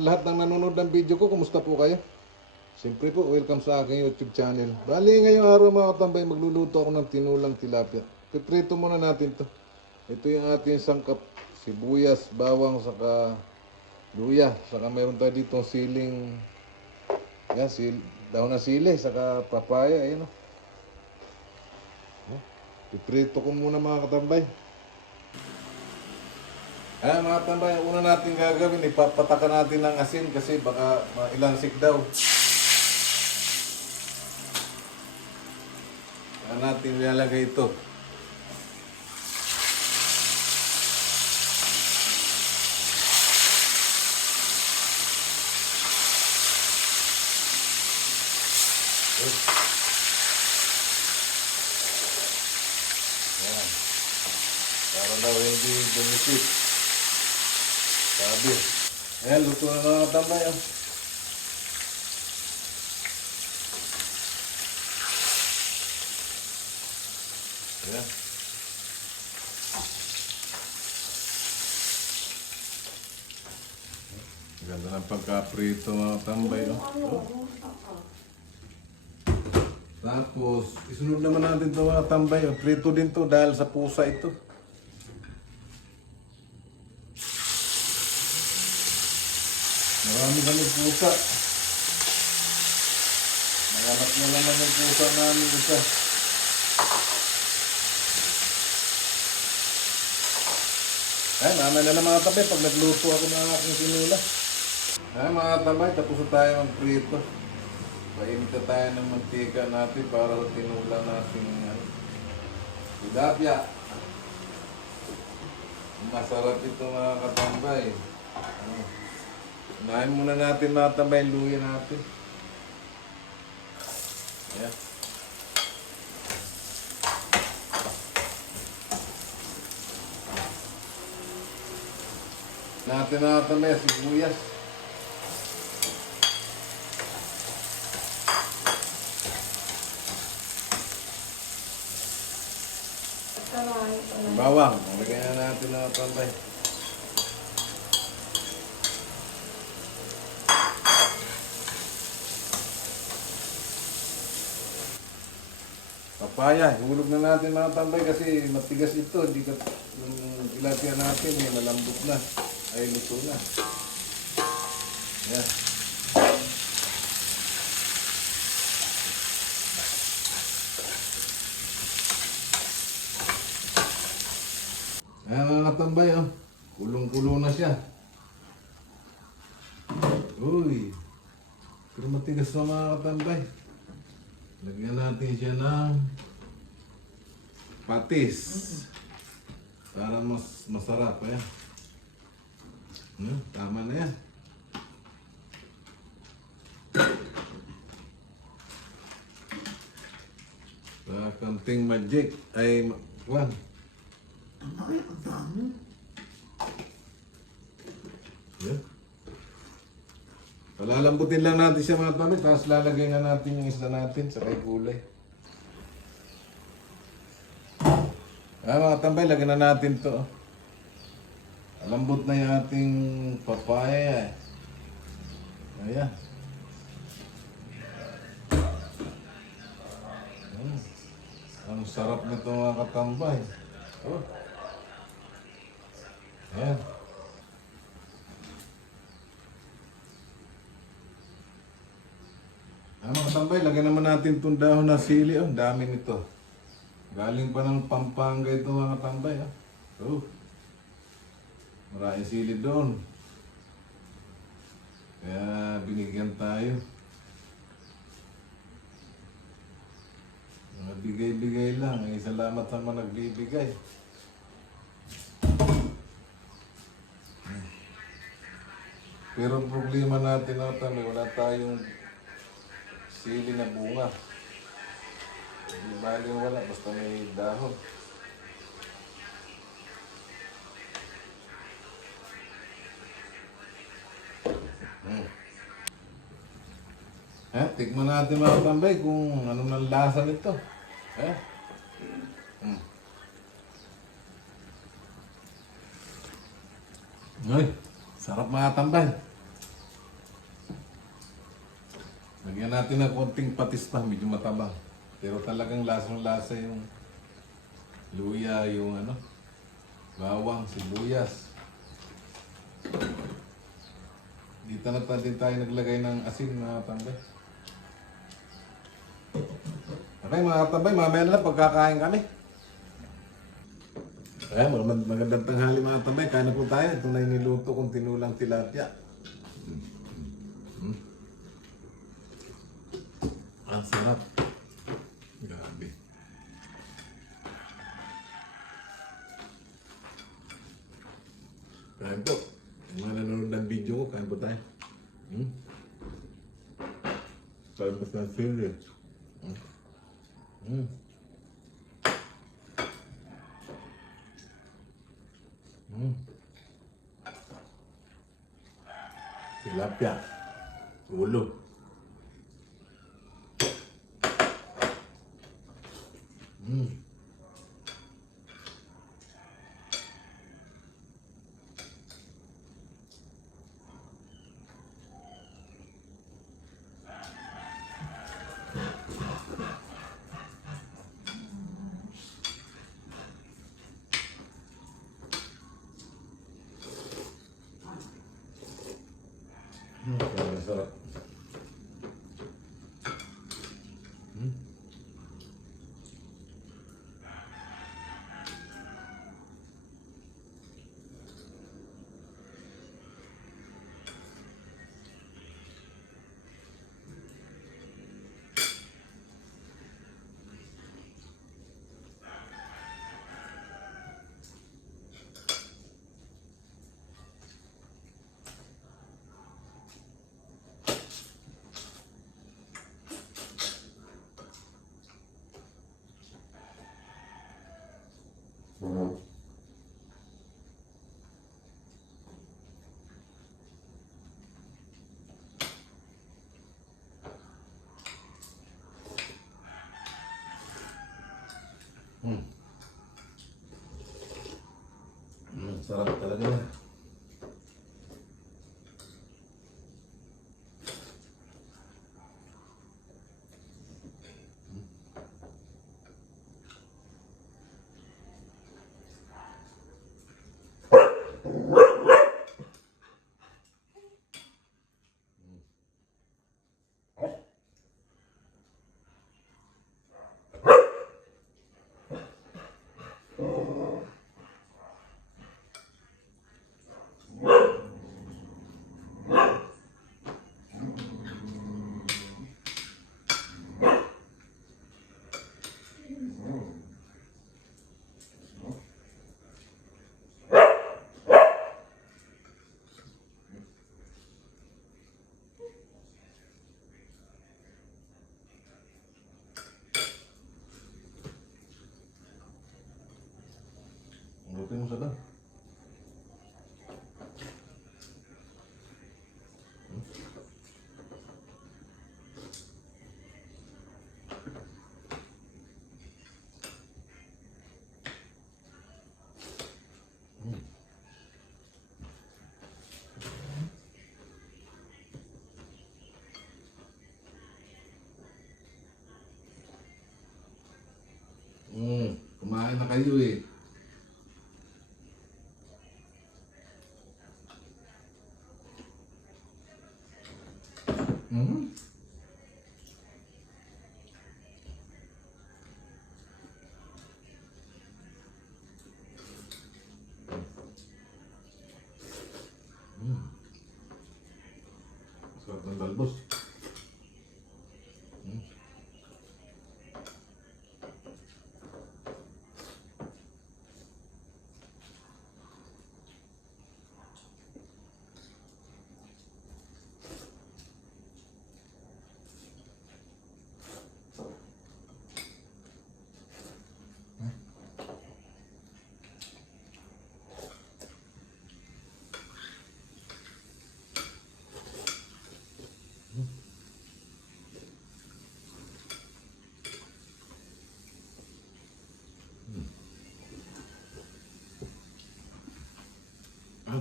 Lahat ng nanonood ng video ko, kumusta po kayo? Siyempre po, welcome sa aking YouTube channel. Bali, ngayong araw mga katambay, magluluto ako ng tinulang tilapia. Piprito muna natin to. Ito yung ating sangkap, sibuyas, bawang, saka luya. Saka mayroon tayo dito siling, yan, daon na sili, saka papaya, ayun o. Piprito ko muna mga katambay. Mga tambay, ang una natin gagawin, ipapatakan natin ng asin kasi baka mailansik daw. Saan natin nilalagay ito? Yan. Para daw hindi bumisip. Sabi. Ayan, luto na mga tambay. Oh. Ayan. Ganda ng pagkaprito mga tambay. Oh. Tapos, isunod naman natin ito mga tambay. Oh. Prito din to dahil sa pusa ito. Marami kami pusa. Nanganak na naman yung pusa namin isa. Ay, mamaya na lang mga tabi pag nagluto ako ng aking sinula. Ay mga tabay, tapos na tayo magprito. Painit na tayo ng mantika natin para sa tinula natin tilapia. Masarap ito mga katambay. Unahin muna natin mga tambay, luya natin. Ayan. Natin mga tambay, sibuyas. Bawang, lagyan na natin mga tambay. Papaya, hulog na natin mga tambay kasi matigas ito. Hindi ka, yung tilapia natin, malambot na. Ay, luto na. Yan. Ayan mga tambay, oh. Kulong-kulong na siya. Uy. Pero matigas na mga katambay. Lagyan natin siya ng patis para mas masarap. Ayan. Tama na yan. Sa kanting magic ay wan. Ang dami. Yeah. Palalambutin lang natin siya mga tamit, tapos lalagay nga natin yung isda natin sa kay gulay. Mga tambay, lagyan na natin to. Lambot na yung ating papaya. Ayan. Ang sarap nito mga katambay. Oh. Ayan. Mga tambay, lagyan naman natin itong dahon na sili. Oh, dami nito. Galing pa ng Pampanga ito mga tambay. Oh. Maraming sili doon. Kaya binigyan tayo. Mga bigay-bigay lang. Ay, salamat sa mga nagbibigay. Pero ang problema natin na tambay, wala tayong sili na bunga. Hindi bali wala, basta may dahon. Tikman natin mga tambay kung ano ng lasa nito. Ay, sarap mga tambay. Bigyan natin ng konting patis pa, medyo matabang. Pero talagang lasang-lasa yung luya, yung ano, bawang, sibuyas. Dito na din tayo naglagay ng asin, mga tambay. Okay, mga tambay, mamaya na lang pagkakain kami. Kaya magandang tanghali mga tambay, kain na po tayo. Ito na yung niluto kong tinulang tilapia. Ang sarap. Grabe. Kain po. Yung mga nanonood ng video ko, kain po tayo. Kain po sa sili. Tilapia. Ulo. Ang sarap. Sarap talaga. Buti mo sa doon. Kumain na kayo eh. Sarap ng talbos.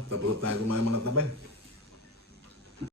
Tapos tayo kumain mga tabay.